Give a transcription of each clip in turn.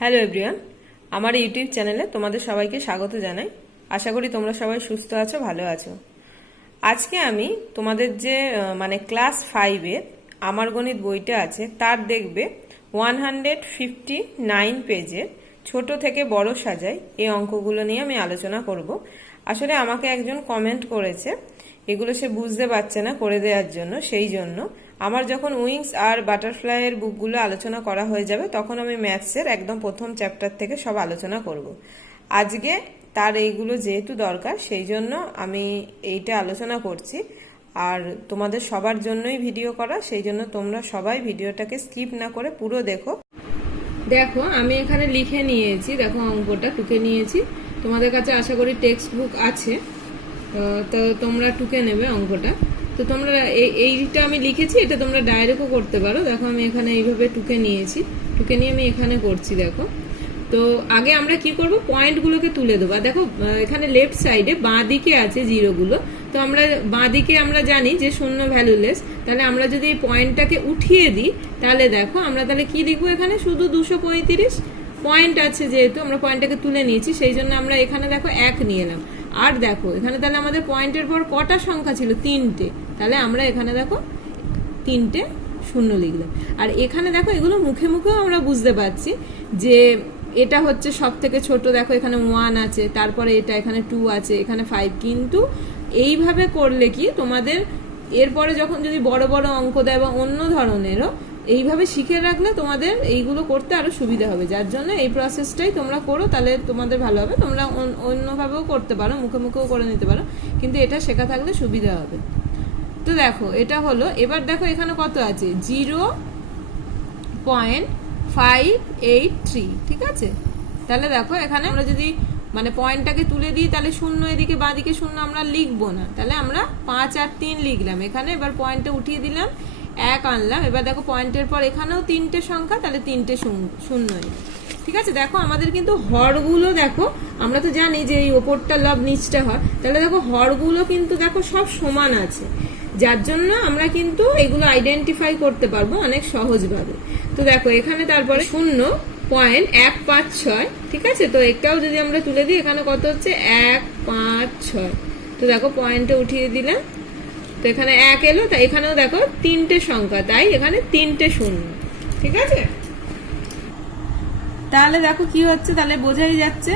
Hello everyone, আমার YouTube চ্যানেলে তোমাদের সবাইকে স্বাগত জানাই। আশা করি তোমরা সবাই সুস্থ আছো, ভালো আছো। আজকে আমি তোমাদের যে ক্লাস 5-এর আমার গণিত বইটা আছে তার দেখবে 159 পেজের ছোট থেকে বড় সাজাই এই অঙ্কগুলো নিয়ে আমি আলোচনা করব। আসলে আমাকে একজন কমেন্ট করেছে এগুলো সে বুঝতে পারছে না করে দেওয়ার জন্য, সেই জন্য আমার যখন উইংস আর বাটারফ্লাইয়ের বুকগুলো আলোচনা করা হয়ে যাবে তখন আমি ম্যাথসের একদম প্রথম চ্যাপ্টার থেকে সব আলোচনা করব। আজকে তার এইগুলো যেহেতু দরকার সেই জন্য আমি এইটা আলোচনা করছি, আর তোমাদের সবার জন্যই ভিডিও করা, সেই জন্য তোমরা সবাই ভিডিওটাকে স্কিপ না করে পুরো দেখো। দেখো আমি এখানে লিখে নিয়েছি, দেখো অঙ্কটা টুকে নিয়েছি। তোমাদের কাছে আশা করি টেক্সট বুক আছে, তো তোমরা টুকে নেবে অঙ্কটা। তো তোমরা এইটা আমি লিখেছি, এটা তোমরা ডাইরেক্টও করতে পারো। দেখো আমি এখানে এইভাবে টুকে নিয়েছি, টুকে নিয়ে আমি এখানে করছি। দেখো তো আগে আমরা কি করব, পয়েন্টগুলোকে তুলে দেবো। দেখো এখানে লেফট সাইডে বাঁ দিকে আছে জিরোগুলো, তো আমরা বাঁ দিকে আমরা জানি যে শূন্য ভ্যালুলেস। তাহলে আমরা যদি এই পয়েন্টটাকে উঠিয়ে দিই তাহলে দেখো আমরা তাহলে কি লিখবো, এখানে শুধু 235 পয়েন্ট আছে। যেহেতু আমরা পয়েন্টটাকে তুলে নিয়েছি সেই জন্য আমরা এখানে দেখো 1 নিয়ে এলাম। আর দেখো এখানে তাহলে আমাদের পয়েন্টের পর কটা সংখ্যা ছিল, 3টে। তাহলে আমরা এখানে দেখো 3টে শূন্য লিখলাম। আর এখানে দেখো এগুলো মুখে মুখেও আমরা বুঝতে পারছি যে এটা হচ্ছে সব থেকে ছোট। দেখো এখানে 1 আছে, তারপরে এটা এখানে 2 আছে, এখানে 5। কিন্তু এইভাবে করলে কি তোমাদের এরপরে যখন যদি বড় বড় অঙ্ক দেয় বা অন্য ধরনেরও এইভাবে শিখে রাখলে তোমাদের এইগুলো করতে আরো সুবিধা হবে। যার জন্য এই প্রসেসটাই তোমরা করো, তাহলে তোমাদের ভালো হবে। তোমরা অন্যভাবেও করতে পারো, মুখে মুখেও করে নিতে পারো, কিন্তু এটা শেখা থাকলে সুবিধা হবে। তো দেখো এটা হলো। এবার দেখো এখানে কত আছে, 0.583, ঠিক আছে। তাহলে দেখো এখানে আমরা যদি পয়েন্টটাকে তুলে দিই তাহলে শূন্য এদিকে বাঁ দিকে শূন্য আমরা লিখবো না, তাহলে আমরা 5 আর 3 লিখলাম এখানে। এবার পয়েন্টটা উঠিয়ে দিলাম, 1 আনলাম। এবার দেখো পয়েন্টের পর এখানেও 3টে সংখ্যা, তাহলে 3টে শূন্য, ঠিক আছে। দেখো আমাদের কিন্তু হরগুলো দেখো, আমরা তো জানি যে এই ওপরটা লব নিচটা হর, তাহলে দেখো হরগুলো কিন্তু দেখো সব সমান আছে, যার জন্য আমরা কিন্তু এগুলো আইডেন্টিফাই করতে পারবো অনেক সহজভাবে। তো দেখো এখানে তারপরে 0.156, ঠিক আছে। তো এটাও যদি আমরা তুলে দিই এখানে কত হচ্ছে, 156। তো দেখো পয়েন্টে উঠিয়ে দিলাম, তো এখানে 1 এলো, তাই এখানেও দেখো 3টে সংখ্যা, তাই এখানে 3টে শূন্য, ঠিক আছে। তাহলে দেখো কি হচ্ছে, তাহলে বোঝাই যাচ্ছে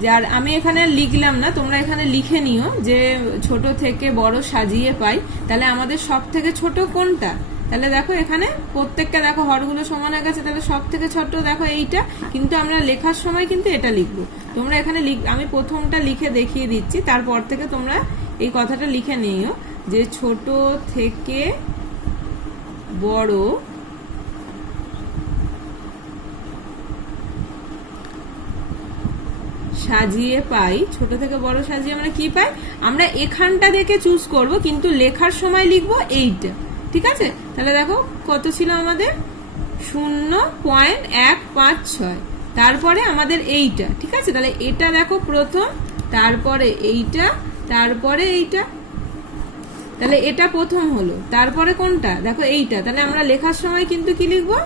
যে আর আমি এখানে লিখলাম না, তোমরা এখানে লিখে নিও যে ছোট থেকে বড় সাজিয়ে পাই। তাহলে আমাদের সব থেকে ছোট কোনটা, তাহলে দেখো এখানে প্রত্যেকটা দেখো হরগুলো সমান হয়ে গেছে, তাহলে সব থেকে ছোট দেখো এইটা। কিন্তু আমরা লেখার সময় কিন্তু এটা লিখবো। তোমরা এখানে আমি প্রথমটা লিখে দেখিয়ে দিচ্ছি, তারপর থেকে তোমরা এই কথাটা লিখে নিও যে ছোট থেকে বড় সাজিয়ে পাই। ছোট থেকে বড় সাজিয়ে আমরা কি পাই, আমরা এখানটা দেখে চুজ করব, কিন্তু লেখার সময় লিখবো এইটা, ঠিক আছে। তাহলে দেখো কত ছিল আমাদের, 0.156, তারপরে আমাদের এইটা, ঠিক আছে। তাহলে এটা দেখো প্রথম, তারপরে এইটা, তারপরে এইটা, তাহলে এটা প্রথম হলো। তারপরে কোনটা, দেখো এইটা। তাহলে আমরা লেখার সময় কিন্তু কি লিখবো,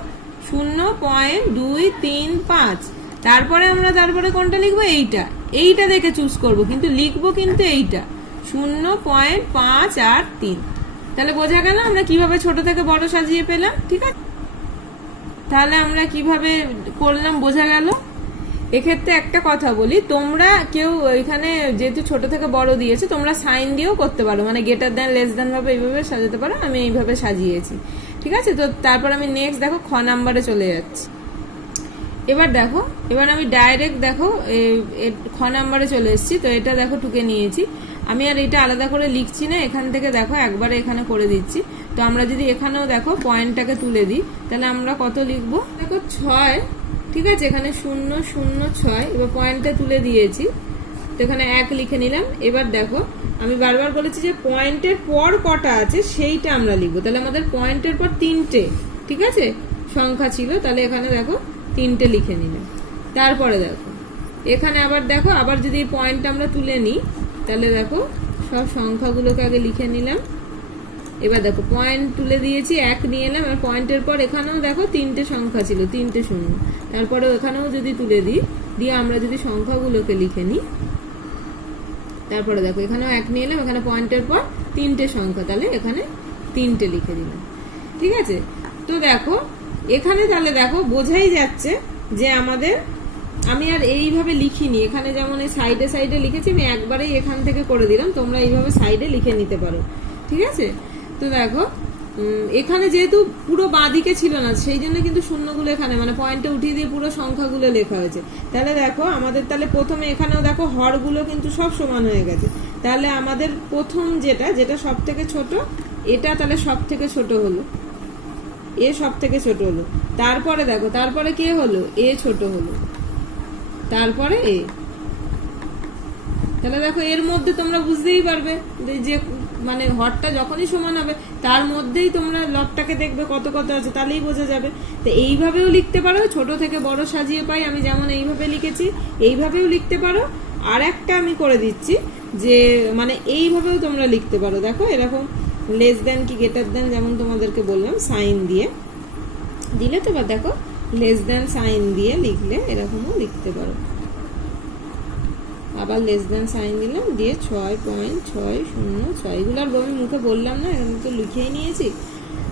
0.235। তারপরে আমরা তারপরে কোনটা লিখবো, এইটা। এইটা দেখে চুজ করব, কিন্তু লিখবো কিন্তু এইটা, 0.583। তাহলে বোঝা গেল আমরা কিভাবে ছোট থেকে বড় সাজিয়ে পেলাম, ঠিক আছে। তাহলে আমরা কিভাবে করলাম বোঝা গেল। এক্ষেত্রে একটা কথা বলি, তোমরা কেউ এখানে যেহেতু ছোট থেকে বড় দিয়েছে তোমরা সাইন দিয়েও করতে পারো, গ্রেটার দ্যান লেস দ্যান ভাবে এইভাবে সাজাতে পারো। আমি এইভাবে সাজিয়েছি, ঠিক আছে। তো তারপর আমি নেক্সট দেখো খ নাম্বারে চলে যাচ্ছি। এবার দেখো, এবার আমি ডাইরেক্ট দেখো খ নাম্বারে চলে এসেছি। তো এটা দেখো টুকে নিয়েছি আমি, আর এটা আলাদা করে লিখছি না, এখান থেকে দেখো একবারে এখানে করে দিচ্ছি। তো আমরা যদি এখানেও দেখো পয়েন্টটাকে তুলে দিই তাহলে আমরা কত লিখবো, দেখো 6, ঠিক আছে। এখানে 006, এবার পয়েন্টটা তুলে দিয়েছি, তো এখানে 1 লিখে নিলাম। এবার দেখো আমি বারবার বলেছি যে পয়েন্টের পর কটা আছে সেইটা আমরা লিখবো। তাহলে আমাদের পয়েন্টের পর 3টে, ঠিক আছে, সংখ্যা ছিল। তাহলে এখানে দেখো 3টে লিখে নিলাম। তারপরে দেখো এখানে আবার দেখো, আবার যদি এই পয়েন্টটা আমরা তুলে নিই তাহলে দেখো সব সংখ্যাগুলোকে আগে লিখে নিলাম, এবার দেখো পয়েন্ট তুলে দিয়েছি, 1 নিয়ে এলাম, আর পয়েন্টের পর এখানেও দেখো 3টে সংখ্যা ছিল, 3টে শূন্য, তারপরে এখানেও যদি তুলে দিই, দিয়ে আমরা যদি সংখ্যাগুলোকে লিখে নিই, তারপরে দেখো এখানেও 1 নিয়ে এলাম, এখানে পয়েন্টের পর 3টে সংখ্যা, তাহলে এখানে 3টে লিখে দিলাম। ঠিক আছে, তো দেখো এখানে তাহলে দেখো বোঝাই যাচ্ছে যে আমাদের, আমি আর এইভাবে লিখিনি, এখানে যেমন এই সাইডে সাইডে লিখেছি, আমি একবারেই এখান থেকে করে দিলাম, তোমরা এইভাবে সাইডে লিখে নিতে পারো। ঠিক আছে, তো দেখো এখানে যেহেতু পুরো বাঁদিকে ছিল না, সেই জন্য কিন্তু শূন্যগুলো এখানে মানে পয়েন্টে উঠিয়ে দিয়ে পুরো সংখ্যাগুলো লেখা হয়েছে। তাহলে দেখো আমাদের তাহলে প্রথমে এখানেও দেখো হরগুলো কিন্তু সব সমান হয়ে গেছে। তাহলে আমাদের প্রথম যেটা সব থেকে ছোট, এটা তাহলে সব থেকে ছোট হলো, এ সব থেকে ছোট হলো। তারপরে দেখো তারপরে কে হলো, এ ছোট হলো, তারপরে এ। তাহলে দেখো এর মধ্যে তোমরা বুঝতেই পারবে যে মানে হরটা যখনই সমান হবে তার মধ্যেই তোমরা লবটাকে দেখবে কত কত আছে, তাহলেই বোঝা যাবে। তো এইভাবেও লিখতে পারো, ছোট থেকে বড় সাজিয়ে পাই, আমি যেমন এইভাবে লিখেছি এইভাবেও লিখতে পারো। আর একটা আমি করে দিচ্ছি যে মানে এইভাবেও তোমরা লিখতে পারো। দেখো এরকম লেস দেন কি গ্রেটার দেন, যেমন তোমাদেরকে বললাম সাইন দিয়ে দিলে, তো দেখো লেস দেন সাইন দিয়ে লিখলে এরকমও লিখতে পারো। আবার লেস দেন সাইন দিলাম, দিয়ে 6.606, এগুলো আর আমি মুখে বললাম না, এখানে তো লিখেই নিয়েছি।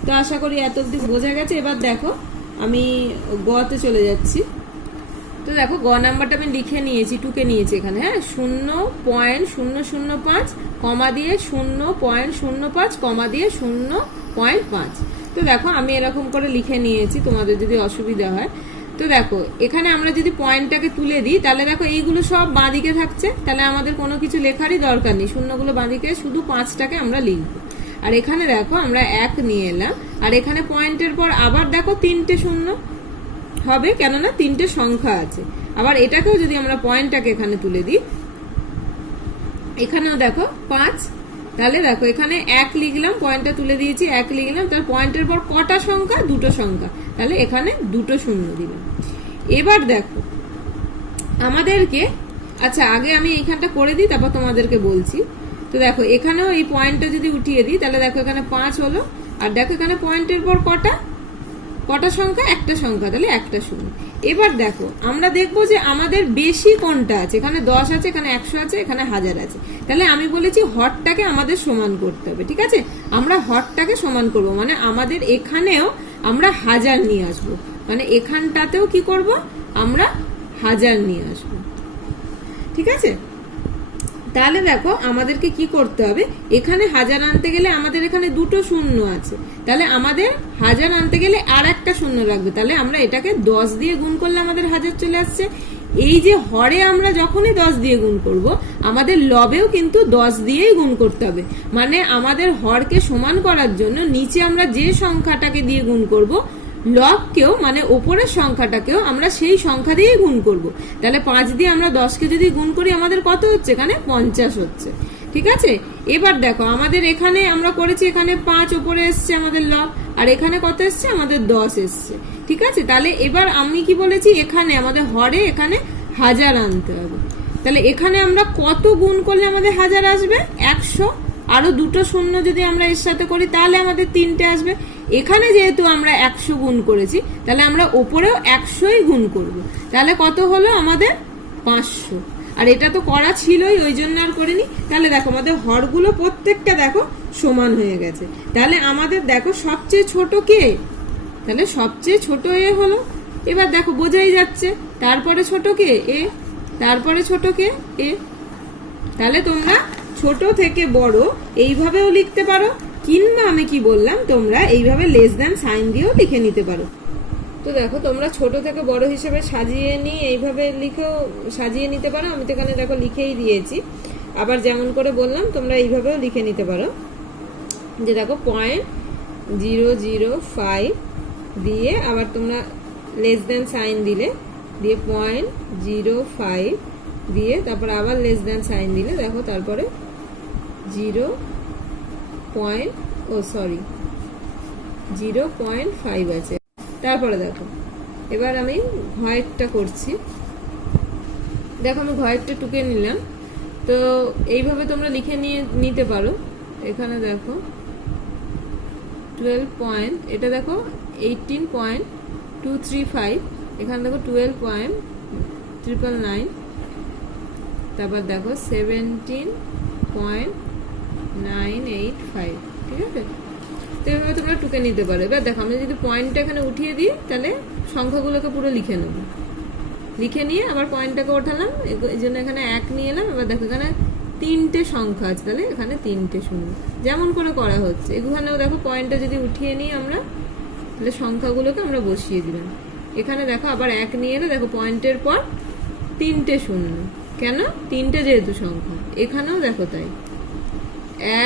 তো আশা করি এত অব্দি বোঝা গেছে। এবার দেখো আমি গতে চলে যাচ্ছি। তো দেখো গ নাম্বারটা আমি লিখে নিয়েছি, টুকে নিয়েছি এখানে, হ্যাঁ, 0.005 কমা দিয়ে 0.05 কমা দিয়ে 0.5। তো দেখো আমি এরকম করে লিখে নিয়েছি, তোমাদের যদি অসুবিধা হয়। তো দেখো এখানে আমরা যদি পয়েন্টটাকে তুলে দিই, তাহলে দেখো এইগুলো সব বাঁদিকে থাকছে, তাহলে আমাদের কোনো কিছু লেখারই দরকার নেই, শূন্যগুলো বাঁদিকে, শুধু 5টাকে আমরা লিখবো। আর এখানে দেখো আমরা 1 নিয়ে এলাম, আর এখানে পয়েন্টের পর আবার দেখো 3টে শূন্য হবে, কেননা 3টে সংখ্যা আছে। আবার এটাকেও যদি আমরা পয়েন্টটাকে এখানে তুলে দিই, এখানেও দেখো 5, তাহলে দেখো এখানে 1 লিখলাম, পয়েন্টটা তুলে দিয়েছি, 1 লিখলাম, তার পয়েন্টের পর কটা সংখ্যা, 2টো সংখ্যা, তাহলে এখানে 2টো শূন্য দিলাম। এবার দেখো আমাদেরকে, আচ্ছা আগে আমি এইখানটা করে দিই, তারপর তোমাদেরকে বলছি। তো দেখো এখানেও এই পয়েন্টটা যদি উঠিয়ে দিই, তাহলে দেখো এখানে 5 হলো, আর দেখো এখানে পয়েন্টের পর কটা সংখ্যা, একটা সংখ্যা, তাহলে একটা শূন্য। এবার দেখো আমরা দেখবো যে আমাদের বেশি কোনটা আছে, এখানে 10 আছে, এখানে 100 আছে, এখানে 1000 আছে। তাহলে আমি বলেছি হরটাকে আমাদের সমান করতে হবে। ঠিক আছে, আমরা হরটাকে সমান করব, মানে আমাদের এখানেও আমরা 1000 নিয়ে আসব, মানে এখানটাতেও কি করব, আমরা 1000 নিয়ে আসব। ঠিক আছে, তাহলে দেখো আমাদেরকে কি করতে হবে, এখানে 1000 আনতে গেলে আমাদের এখানে 2টো শূন্য আছে, তাহলে আমাদের 1000 আনতে গেলে আর একটা শূন্য লাগবে, তাহলে আমরা এটাকে 10 দিয়ে গুণ করলে আমাদের 1000 চলে আসছে। এই যে হরে আমরা যখনই 10 দিয়ে গুণ করব, আমাদের লবেও কিন্তু 10 দিয়েই গুণ করতে হবে, মানে আমাদের হরকে সমান করার জন্য নিচে আমরা যে সংখ্যাটাকে দিয়ে গুণ করব, লবকেও মানে ওপরের সংখ্যাটাকেও আমরা সেই সংখ্যা দিয়েই গুণ করব। তাহলে 5 দিয়ে আমরা 10কে যদি গুণ করি, আমাদের কত হচ্ছে, এখানে 50 হচ্ছে। ঠিক আছে, এবার দেখো আমাদের এখানে আমরা করেছি, এখানে 5 উপরে এসছে আমাদের লব, আর এখানে কত এসছে, আমাদের 10 এসছে। ঠিক আছে, তাহলে এবার আমি কি বলেছি, এখানে আমাদের হরে এখানে 1000 আনতে হবে। তাহলে এখানে আমরা কত গুণ করলে আমাদের 1000 আসবে, 100, আরো 2টো শূন্য যদি আমরা এর সাথে করি, তাহলে আমাদের 3টে আসবে। এখানে যেহেতু আমরা 100 গুণ করেছি, তাহলে আমরা ওপরেও 100ই গুণ করব, তাহলে কত হলো আমাদের 500। আর এটা তো করা ছিলই, ওই জন্য আর করিনি। তাহলে দেখো আমাদের হরগুলো প্রত্যেকটা দেখো সমান হয়ে গেছে। তাহলে আমাদের দেখো সবচেয়ে ছোট কে, তাহলে সবচেয়ে ছোট এ হলো। এবার দেখো বোঝাই যাচ্ছে, তারপরে ছোট কে এ, তারপরে ছোট কে এ। তাহলে তোমরা ছোট থেকে বড় এইভাবেও লিখতে পারো, কিংবা আমি কি বললাম, তোমরা এইভাবে লেস দেন সাইন দিয়েও লিখে নিতে পারো। তো দেখো তোমরা ছোট থেকে বড় হিসেবে সাজিয়ে নিয়ে এইভাবে লিখেও সাজিয়ে নিতে পারো। আমি তো এখানে দেখো লিখেই দিয়েছি। আবার যেমন করে বললাম তোমরা এইভাবেও লিখে নিতে পারো, যে দেখো 0.005 দিয়ে আবার তোমরা লেস দেন সাইন দিলে, দিয়ে 0.05 দিয়ে তারপর আবার লেস দেন সাইন দিলে, দেখো তারপরে 0.5 আছে। তারপরে দেখো এবার আমি ঘয়েরটা করছি। দেখো আমি ঘয়েরটা টুকে নিলাম। তো এইভাবে তোমরা লিখে নিতে পারো। এখানে দেখো 12 এটা দেখো 18.235, এখানে দেখো 12.999, তারপর দেখো 17.985, ঠিক আছে। তো এভাবে তোমরা টুকে নিতে পারো। এবার দেখো আমি যদি পয়েন্টটা এখানে উঠিয়ে দিই তাহলে সংখ্যাগুলোকে পুরো লিখে নেব, লিখে নিয়ে আবার পয়েন্টটাকে ওঠালাম, এই জন্য এখানে 1 নিয়ে এলাম। এবার দেখো এখানে 3টে সংখ্যা আছে, তাহলে এখানে 3টে শূন্য, যেমন করে করা হচ্ছে। এখানেও দেখো পয়েন্টটা যদি উঠিয়ে নিই আমরা, তাহলে সংখ্যাগুলোকে আমরা বসিয়ে দিলাম। এখানে দেখো আবার 1 নিয়ে এলে দেখো পয়েন্টের পর 3টে শূন্য, কেন 3টে যেহেতু সংখ্যা। এখানেও দেখো তাই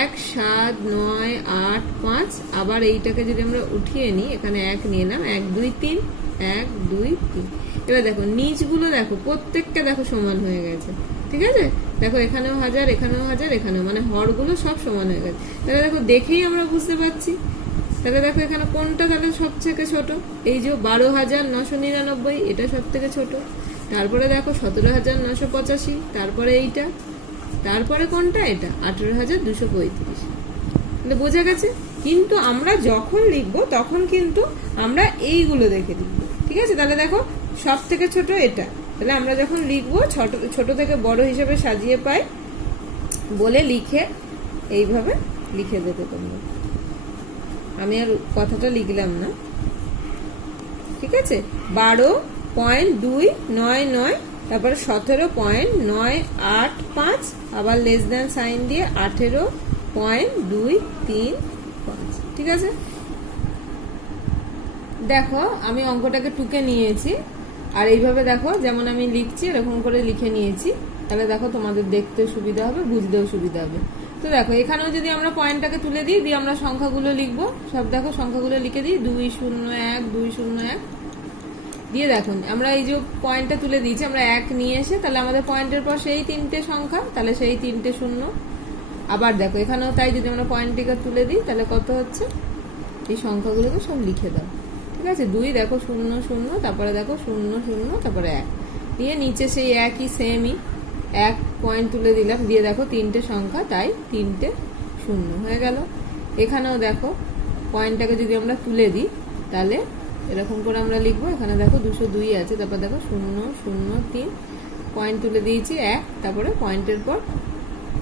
1 7 9 8 5, আবার এইটাকে যদি আমরা উঠিয়ে নিই, এখানে 1 নিয়ে নাম, 1 2 3, 1 2 3। এবার দেখো নিচগুলো দেখো প্রত্যেকটা দেখো সমান হয়ে গেছে, ঠিক আছে। দেখো এখানেও 1000, এখানেও 1000, এখানেও, মানে হরগুলো সব সমান হয়ে গেছে। তাহলে দেখো দেখেই আমরা বুঝতে পারছি। তাহলে দেখো এখানে কোনটা তাহলে সব থেকে ছোট, এই যে 12,999, এটা সব থেকে ছোট। তারপরে দেখো 17,985, তারপরে এইটা, তারপরে কোনটা, এটা 18,235। তাহলে বোঝা গেছে। কিন্তু আমরা যখন লিখবো তখন কিন্তু আমরা এইগুলো দেখে লিখবো, ঠিক আছে। তাহলে দেখো সব থেকে ছোট এটা, তাহলে আমরা যখন লিখবো ছোট থেকে বড় হিসেবে সাজিয়ে পাই বলে লিখে এইভাবে লিখে দেবে তোমরা। আমি আর কথাটা লিখলাম না, ঠিক আছে। 12.299, তারপরে 17.985, আবার লেস দ্যান সাইন দিয়ে 18.235, ঠিক আছে। দেখো আমি অঙ্কটাকে টুকে নিয়েছি, আর এইভাবে দেখো যেমন আমি লিখছি এরকম করে লিখে নিয়েছি। তাহলে দেখো তোমাদের দেখতে সুবিধা হবে, বুঝতেও সুবিধা হবে। তো দেখো এখানেও যদি আমরা পয়েন্টটাকে তুলে দিই, দিয়ে আমরা সংখ্যাগুলো লিখবো সব। দেখো সংখ্যাগুলো লিখে দিই, 201 201 দিয়ে দেখুন আমরা এই যে পয়েন্টটা তুলে দিয়েছি, আমরা 1 নিয়ে এসে তাহলে আমাদের পয়েন্টের পর সেই 3টে সংখ্যা, তাহলে সেই 3টে শূন্য। আবার দেখো এখানেও তাই, যদি আমরা পয়েন্টটিকে তুলে দিই তাহলে কত হচ্ছে, এই সংখ্যাগুলোকে সব লিখে দাও, ঠিক আছে। 2 দেখো 0 0, তারপরে দেখো 0 0, তারপরে 1 দিয়ে নিচে সেই একই সেমই 1 পয়েন্ট তুলে দিলাম, দিয়ে দেখো 3টে সংখ্যা, তাই 3টে শূন্য হয়ে গেল। এখানেও দেখো পয়েন্টটাকে যদি আমরা তুলে দিই তাহলে এরকম করে আমরা লিখবো। এখানে দেখো 202 আছে, তারপর দেখো 0 0 3, পয়েন্ট তুলে দিয়েছি 1, তারপরে পয়েন্টের পর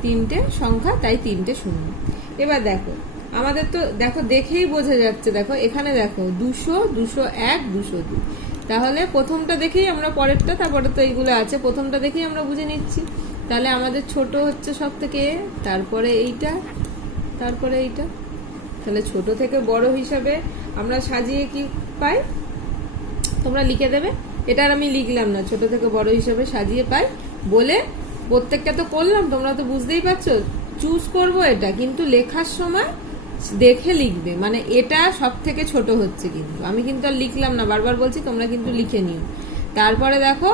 3টে সংখ্যা, তাই 3টে শূন্য। এবার দেখো আমাদের তো দেখো দেখেই বোঝা যাচ্ছে, দেখো এখানে দেখো 200 201 202, তাহলে প্রথমটা দেখেই আমরা পরেরটা, তারপরে তো এইগুলো আছে, প্রথমটা দেখেই আমরা বুঝে নিচ্ছি। তাহলে আমাদের ছোট হচ্ছে সব থেকে, তারপরে এইটা, তারপরে এইটা। তাহলে ছোট থেকে বড় হিসাবে আমরা সাজিয়ে কি পাই তোমরা লিখে দেবে। এটা আর আমি লিখলাম না, ছোট থেকে বড় হিসাবে সাজিয়ে পাই বলে প্রত্যেকটা তো করলাম, তোমরা তো বুঝতেই পারছো। চুজ করব এটা, কিন্তু লেখার সময় দেখে লিখবে, মানে এটা সব থেকে ছোট হচ্ছে, কিন্তু আমি কিন্তু আর লিখলাম না, বারবার বলছি তোমরা কিন্তু লিখে নিও। তারপরে দেখো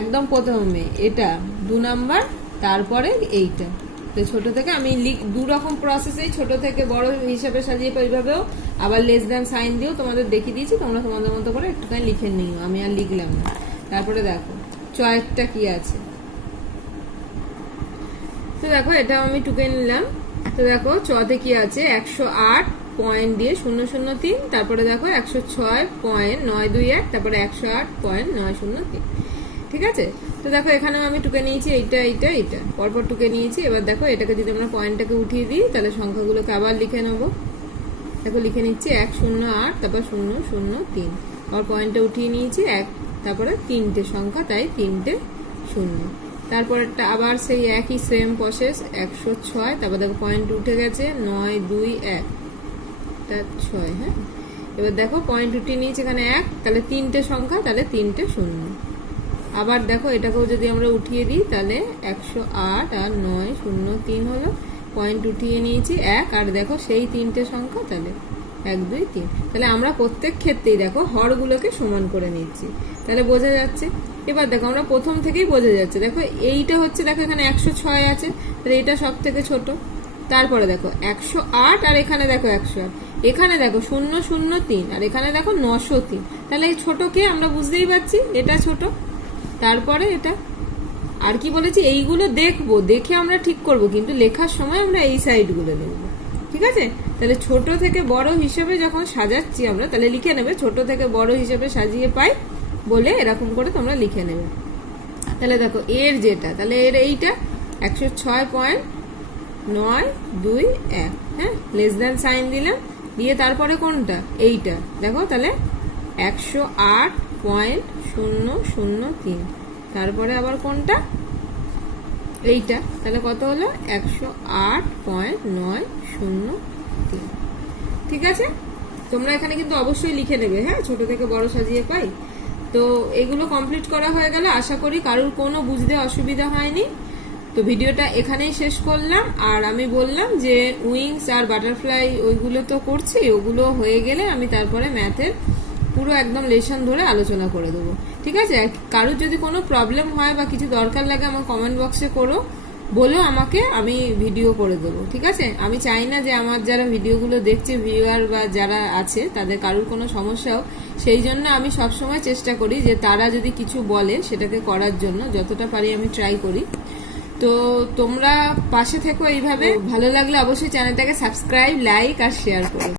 একদম প্রথমে এটা 2 নাম্বার, তারপরে এইটা। তো ছোট থেকে আমি 2 রকম প্রসেসেই ছোট থেকে বড় হিসাবে সাজিয়ে পাই, এইভাবেও আবার লেস দ্যান সাইন দিয়েও তোমাদের দেখিয়ে দিয়েছি, তোমরা তোমাদের মতো করে একটুখানি লিখে নিও, আমি আর লিখলাম না। তারপরে দেখো চয়েরটা কি আছে, তো দেখো এটা আমি টুকে নিলাম। তো দেখো চতে কি আছে, 108 পয়েন্ট দিয়ে 003, তারপরে দেখো 106.921, তারপরে 108.903, ঠিক আছে। তো দেখো এখানেও আমি টুকে নিয়েছি এইটা এইটা এইটা, পরপর টুকে নিয়েছি। এবার দেখো এটাকে যদি আমরা পয়েন্টটাকে উঠিয়ে দিই তাহলে সংখ্যাগুলোকে আবার লিখে নেব। দেখো লিখে নিচ্ছি 108, তারপর 003, আবার পয়েন্টটা উঠিয়ে নিয়েছি 1, তারপরে 3টে সংখ্যা, তাই 3টে শূন্য। তারপরেরটা আবার সেই একই সেম প্রসেস, 106, তারপর দেখো পয়েন্ট উঠে গেছে 9 2 1, 6, হ্যাঁ। এবার দেখো পয়েন্ট উঠিয়ে নিয়েছি এখানে 1, তাহলে 3টে সংখ্যা, তাহলে 3টে শূন্য। আবার দেখো এটাকেও যদি আমরা উঠিয়ে দিই তাহলে 108 আর 9 0 3 হলো, পয়েন্ট উঠিয়ে নিয়েছি 1, আর দেখো সেই 3টে সংখ্যা, তাহলে 1 2 3। তাহলে আমরা প্রত্যেক ক্ষেত্রেই দেখো হরগুলোকে সমান করে নিচ্ছি, তাহলে বোঝা যাচ্ছে। এবার দেখো আমরা প্রথম থেকেই বোঝা যাচ্ছে, দেখো এইটা হচ্ছে, দেখো এখানে 106 আছে, তাহলে এটা সব থেকে ছোট। তারপরে দেখো 108, আর এখানে দেখো 108, এখানে দেখো 0 0 3, আর এখানে দেখো 903, তাহলে এই ছোটকে আমরা বুঝতেই পারছি এটা ছোট। তারপরে এটা আর কি বলেছি, এইগুলো দেখবো, দেখে আমরা ঠিক করব, কিন্তু লেখার সময় আমরা এই সাইডগুলো লিখবো, ঠিক আছে। তাহলে ছোট থেকে বড় হিসেবে যখন সাজাচ্ছি আমরা, তাহলে লিখে নেবে ছোট থেকে বড় হিসেবে সাজিয়ে পাই বলে এরকম করে তোমরা লিখে নেবে। তাহলে দেখো এর যেটা, তাহলে এর এইটা 106.921, হ্যাঁ, লেস দ্যান সাইন দিলাম, দিয়ে তারপরে কোনটা এইটা দেখো, তাহলে 108.003, তারপরে আবার কোনটা এইটা, তাহলে কত হলো 108.903। ঠিক আছে, তোমরা এখানে কিন্তু অবশ্যই লিখে নেবে, হ্যাঁ, ছোট থেকে বড় সাজিয়ে পাই। তো এগুলো কমপ্লিট করা হয়ে গেল, আশা করি কারোর কোনো বুঝতে অসুবিধা হয়নি। তো ভিডিওটা এখানেই শেষ করলাম। আর আমি বললাম যে উইংস আর বাটারফ্লাই ওইগুলো তো করছি, ওগুলো হয়ে গেলে আমি তারপরে ম্যাথের পুরো একদম লেসন ধরে আলোচনা করে দেবো। ঠিক আছে, কারোর যদি কোনো প্রবলেম হয় বা কিছু দরকার লাগে আমার কমেন্ট বক্সে করো, বলো আমাকে, আমি ভিডিও করে দেবো। ঠিক আছে, আমি চাই না যে আমার যারা ভিডিওগুলো দেখছে ভিউয়ার বা যারা আছে তাদের কারোর কোনো সমস্যা হোক, সেই জন্য আমি সবসময় চেষ্টা করি যে তারা যদি কিছু বলে সেটাকে করার জন্য যতটা পারি আমি ট্রাই করি। তো তোমরা পাশে থেকো এইভাবে। ভালো লাগলে অবশ্যই চ্যানেলটাকে সাবস্ক্রাইব, লাইক আর শেয়ার করো।